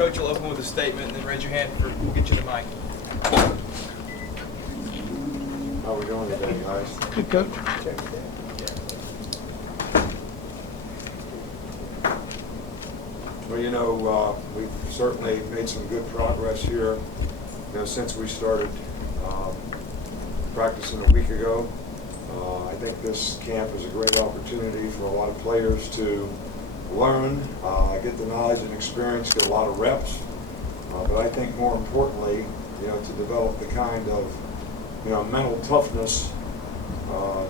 Coach will open with a statement, and then raise your hand. We'll get you the mic. How are we doing today, guys? Good, Coach. Well, you know, we've certainly made some good progress here, since we started practicing a week ago. I think this camp is a great opportunity for a lot of players to learn, get the knowledge and experience, get a lot of reps. But I think more importantly, to develop the kind of, mental toughness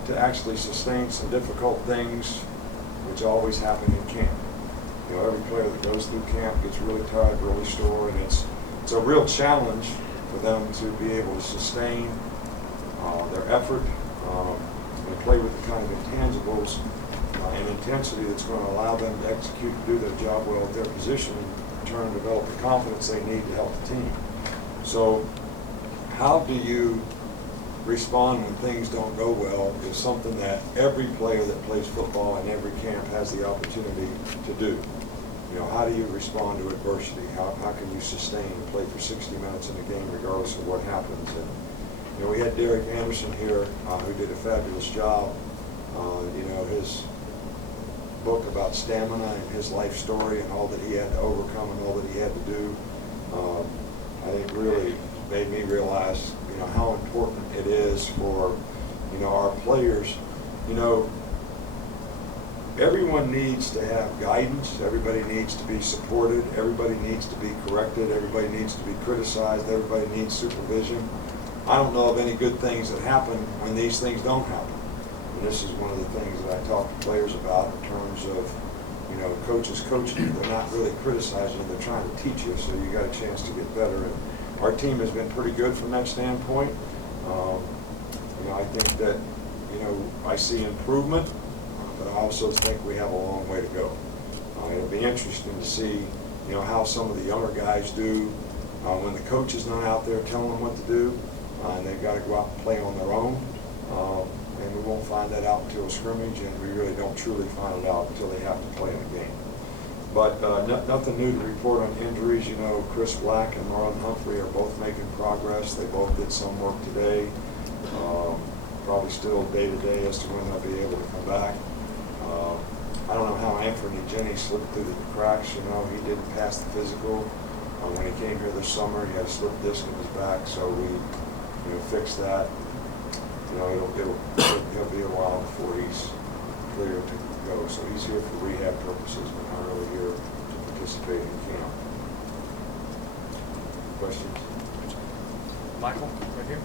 to actually sustain some difficult things, which always happen in camp. Every player that goes through camp gets really tired, really sore, and it's a real challenge for them to be able to sustain their effort and play with the kind of intangibles and intensity that's going to allow them to execute and do their job well at their position and in turn develop the confidence they need to help the team. So how do you respond when things don't go well is something that every player that plays football in every camp has the opportunity to do. How do you respond to adversity? How can you sustain and play for 60 minutes in a game regardless of what happens? And we had Derek Anderson here who did a fabulous job. His book about stamina and his life story and all that he had to overcome and all that he had to do, I think really made me realize, how important it is for, our players. Everyone needs to have guidance. Everybody needs to be supported. Everybody needs to be corrected. Everybody needs to be criticized. Everybody needs supervision. I don't know of any good things that happen when these things don't happen. And this is one of the things that I talk to players about in terms of, coaches coaching. They're not really criticizing you. They're trying to teach you, so you got a chance to get better. And our team has been pretty good from that standpoint. I think that, I see improvement, but I also think we have a long way to go. It'll be interesting to see, how some of the younger guys do when the coach is not out there telling them what to do, and they've got to go out and play on their own. And we won't find that out until a scrimmage, and we really don't truly find it out until they have to play in a game. But nothing new to report on injuries. Chris Black and Marlon Humphrey are both making progress. They both did some work today. Probably still day-to-day as to when they'll be able to come back. I don't know how Anthony Jenny slipped through the cracks. He didn't pass the physical. When he came here this summer, he had a slip disc in his back, so we fixed that. He'll be a while before he's clear to go. So he's here for rehab purposes, but not really here to participate in camp. Questions? Michael, right here.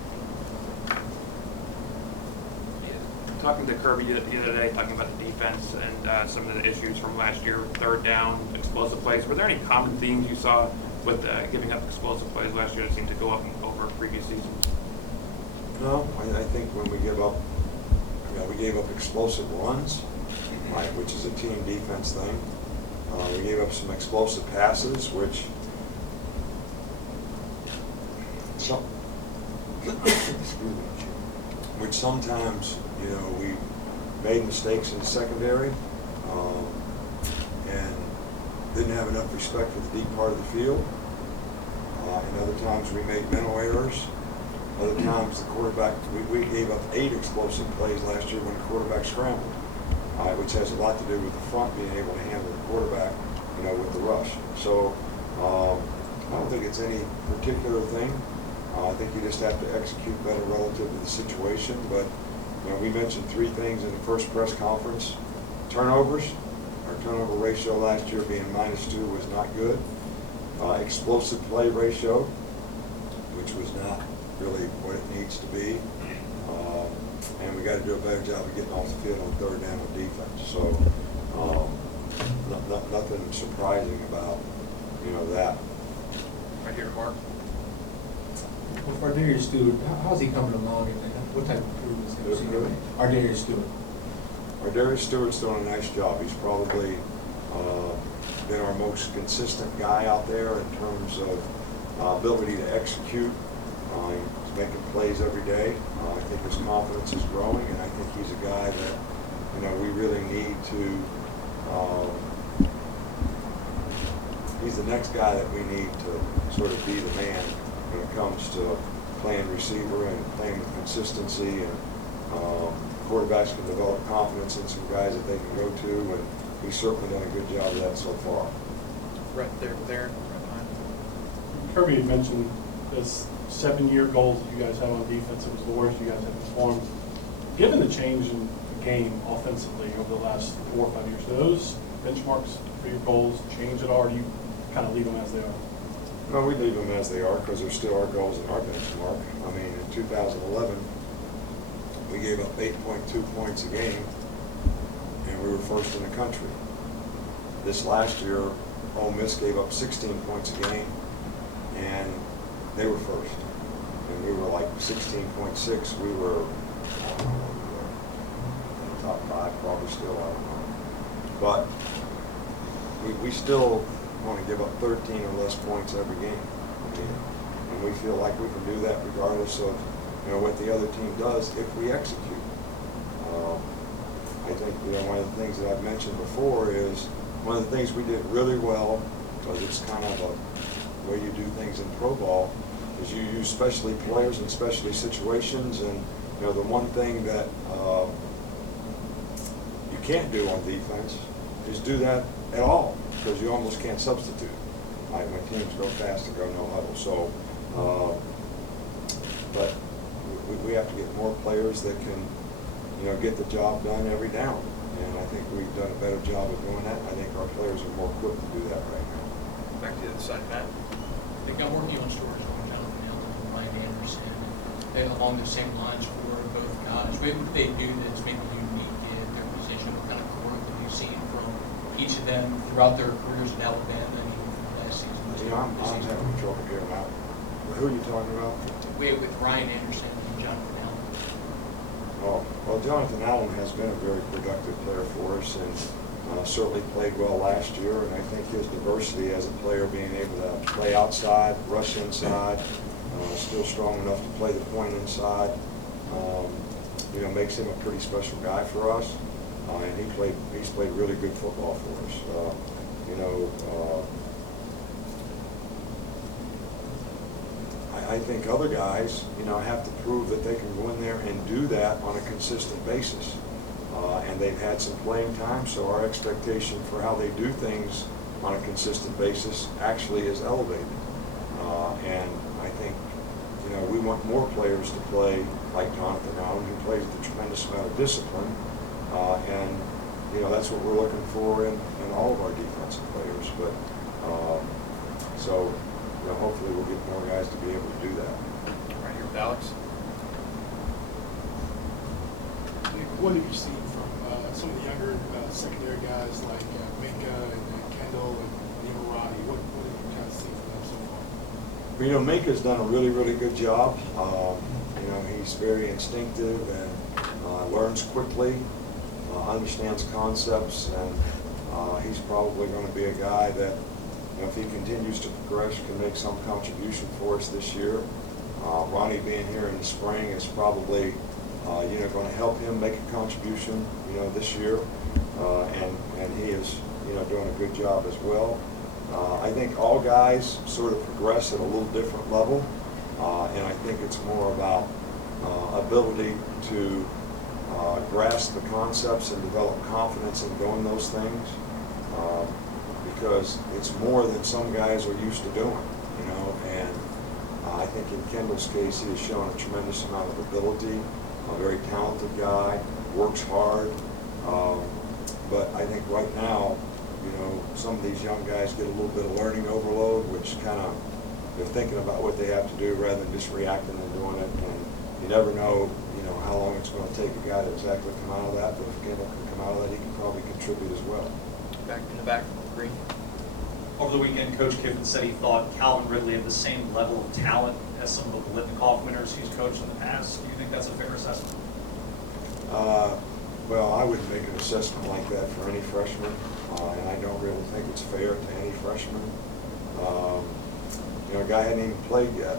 Talking to Kirby the other day, talking about the defense and some of the issues from last year, third down, explosive plays. Were there any common themes you saw with giving up explosive plays last year that seemed to go up over previous seasons? No, I think when we give up, we gave up explosive runs, right, which is a team defense thing. We gave up some explosive passes, which sometimes, we made mistakes in the secondary and didn't have enough respect for the deep part of the field. And other times we made mental errors. Other times the quarterback, we gave up 8 explosive plays last year when the quarterback scrambled, which has a lot to do with the front being able to handle the quarterback, with the rush. So I don't think it's any particular thing. I think you just have to execute better relative to the situation. But we mentioned 3 things in the first press conference. Turnovers. Our turnover ratio last year being -2 was not good. Explosive play ratio, which was not really what it needs to be. And we got to do a better job of getting off the field on third down with defense. So nothing surprising about that. Right here, Mark. For Ardarius Stewart, how's he coming along, and what type of improvements have you seen? Ardarius Stewart. Ardarius Stewart's doing a nice job. He's probably been our most consistent guy out there in terms of ability to execute. He's making plays every day. I think his confidence is growing, and I think he's a guy that we really need to he's the next guy that we need to sort of be the man when it comes to playing receiver and playing with consistency, and quarterbacks can develop confidence in some guys that they can go to, and he's certainly done a good job of that so far. Right there with Aaron, right behind him. Kirby had mentioned this 7-year goals that you guys have on defense. It was the worst you guys have performed. Given the change in the game offensively over the last 4 or 5 years, do those benchmarks for your goals change at all, or do you kind of leave them as they are? No, we leave them as they are because they're still our goals and our benchmark. I mean, in 2011, we gave up 8.2 points a game, and we were first in the country. This last year, Ole Miss gave up 16 points a game, and they were first. And we were like 16.6. We were in the top 5, probably still, I don't know. But we still want to give up 13 or less points every game. I mean, and we feel like we can do that regardless of what the other team does if we execute. I think one of the things that I've mentioned before is one of the things we did really well, because it's kind of a way you do things in pro ball, is you use specialty players in specialty situations. And the one thing that you can't do on defense is do that at all, because you almost can't substitute. Like when teams go fast and go no huddle. So, but we have to get more players that can, get the job done every down. And I think we've done a better job of doing that. I think our players are more equipped to do that right now. Back to the other side, Matt. I think I'm working on stories on Jonathan Allen and Ryan Anderson. They're along the same lines for both guys. What do they do that's maybe unique in their position? What kind of growth have you seen from each of them throughout their careers in Alabama and even from last season? I'm having trouble here now. Who are you talking about? With Ryan Anderson and Jonathan Allen. Oh, well, Jonathan Allen has been a very productive player for us, and certainly played well last year. And I think his diversity as a player, being able to play outside, rush inside, still strong enough to play the point inside, makes him a pretty special guy for us. And he's played really good football for us. I think other guys, have to prove that they can go in there and do that on a consistent basis. And they've had some playing time, so our expectation for how they do things on a consistent basis actually is elevated. And I think, we want more players to play like Jonathan Allen, who plays with a tremendous amount of discipline. And that's what we're looking for in all of our defensive players. But so hopefully we'll get more guys to be able to do that. Right here with Alex. What have you seen from some of the younger secondary guys like Minka and Kendall and Roddy? What have you kind of seen from them so far? Minka's done a really, really good job. He's very instinctive and learns quickly, understands concepts, and he's probably going to be a guy that, if he continues to progress, can make some contribution for us this year. Ronnie being here in the spring is probably, going to help him make a contribution, this year. And he is, doing a good job as well. I think all guys sort of progress at a little different level. And I think it's more about ability to grasp the concepts and develop confidence in doing those things. Because it's more than some guys are used to doing, and I think in Kendall's case, he has shown a tremendous amount of ability, a very talented guy, works hard, but I think right now, some of these young guys get a little bit of learning overload, which they're thinking about what they have to do rather than just reacting and doing it, and you never know, how long it's going to take a guy to exactly come out of that, but if Kendall can come out of that, he can probably contribute as well. Back in the back, Green. Over the weekend, Coach Kiffin said he thought Calvin Ridley had the same level of talent as some of the Blitnikoff winners he's coached in the past. Do you think that's a fair assessment? Well, I wouldn't make an assessment like that for any freshman, and I don't really think it's fair to any freshman. A guy hadn't even played yet.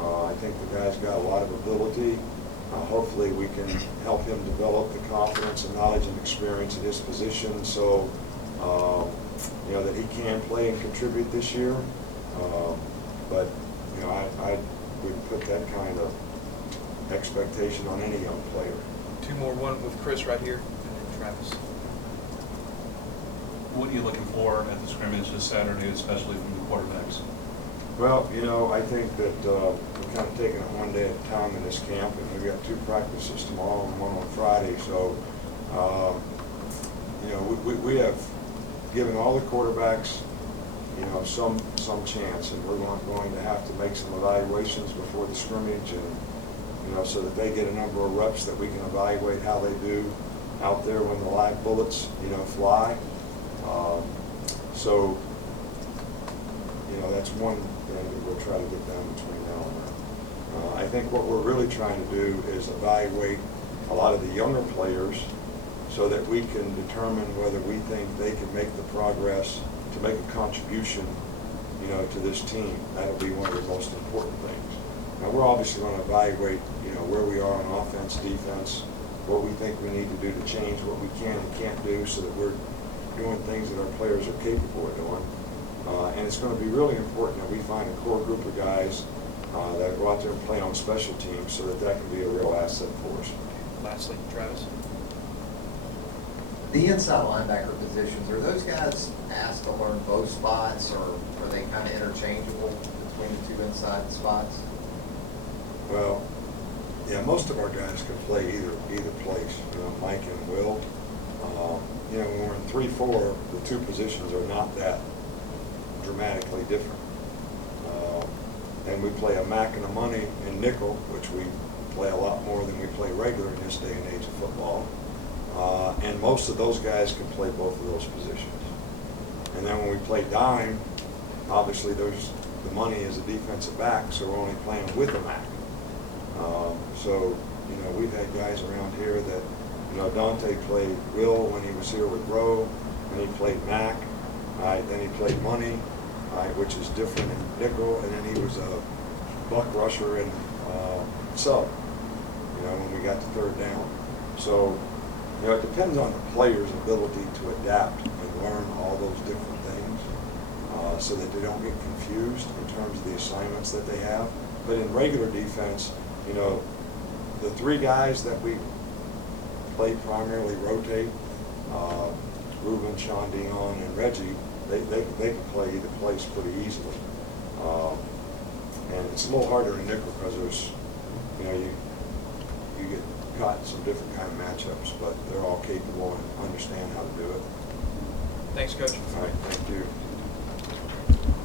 I think the guy's got a lot of ability. Hopefully we can help him develop the confidence and knowledge and experience in his position, so you know, that he can play and contribute this year. But, you know, I would put that kind of expectation on any young player. Two more, one with Chris right here, and then Travis. What are you looking for at the scrimmage this Saturday, especially from the quarterbacks? Well, you know, I think that we're kind of taking it one day at a time in this camp, and we've got 2 practices tomorrow and 1 on Friday. So, you know, we have given all the quarterbacks, you know, some chance, and we're going to have to make some evaluations before the scrimmage, and you know, so that they get a number of reps that we can evaluate how they do out there when the live bullets, you know, fly. So, you know, that's one thing that we'll try to get done between now and then. I think what we're really trying to do is evaluate a lot of the younger players so that we can determine whether we think they can make the progress to make a contribution, you know, to this team. That'll be one of the most important things. Now, we're obviously going to evaluate, you know, where we are on offense, defense, what we think we need to do to change what we can and can't do so that we're doing things that our players are capable of doing. And it's going to be really important that we find a core group of guys that go out there and play on special teams so that that can be a real asset for us. Lastly, Travis. The inside linebacker positions, are those guys asked to learn both spots, or are they kind of interchangeable between the 2 inside spots? Well, yeah, most of our guys can play either place. You know, Mike and Will. You know, when we're in 3-4, the 2 positions are not that dramatically different. And we play a Mac and a money in nickel, which we play a lot more than we play regular in this day and age of football. And most of those guys can play both of those positions. And then when we play dime, obviously there's the money is a defensive back, so we're only playing with a Mac. So, you know, we've had guys around here that, you know, Dante played Will when he was here with Rowe, and he played Mac, then he played money, which is different in nickel, and then he was a buck rusher in sub, you know, when we got to 3rd down. So, you know, it depends on the player's ability to adapt and learn all those different things so that they don't get confused in terms of the assignments that they have. But in regular defense, you know, the 3 guys that we play primarily rotate, Ruben, Sean Dion, and Reggie, they can play either place pretty easily. And it's a little harder in nickel because there's, you know, you get caught in some different kind of matchups, but they're all capable and understand how to do it. Thanks, Coach. All right, thank you.